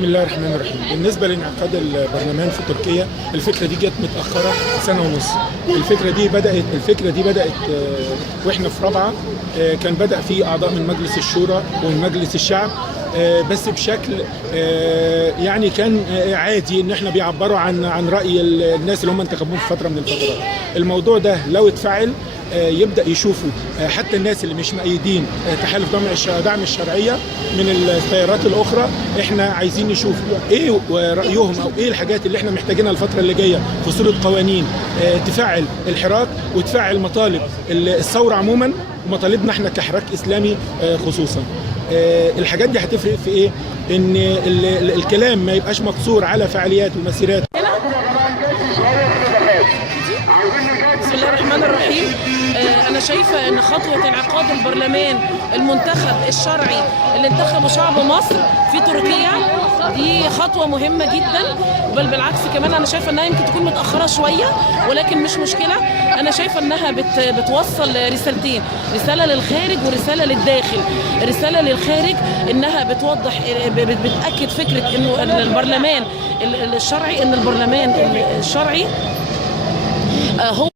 بسم الله الرحمن الرحيم. بالنسبه لانعقاد البرلمان في تركيا، الفكره دي جت متاخره سنه ونص. الفكره دي بدات واحنا في رابعه. كان بدا في اعضاء من مجلس الشورى ومن مجلس الشعب، بس بشكل يعني كان عادي ان احنا بيعبروا عن راي الناس اللي هم انتخبوهم في فتره من الفترات. الموضوع ده لو اتفعل يبدا يشوفوا حتى الناس اللي مش مؤيدين تحالف دعم الشرعيه من التيارات الاخرى. احنا عايزين نشوف ايه رايهم او ايه الحاجات اللي احنا محتاجينها الفتره اللي جايه في صوره قوانين تفعل الحراك وتفعل مطالب الثوره عموما ومطالبنا احنا كحراك اسلامي خصوصا. الحاجات دي هتفرق في ايه؟ ان الكلام ما يبقاش مقصور على فعاليات ومسيرات. بسم الله الرحمن الرحيم. أنا شايفة أن خطوة انعقاد البرلمان المنتخب الشرعي اللي انتخبه شعب مصر في تركيا دي خطوة مهمة جدا، بل بالعكس كمان أنا شايفة أنها يمكن تكون متأخرة شوية، ولكن مش مشكلة. أنا شايفة أنها بتوصل رسالتين، رسالة للخارج ورسالة للداخل. رسالة للخارج أنها بتوضح بتأكد فكرة أنه البرلمان الشرعي هو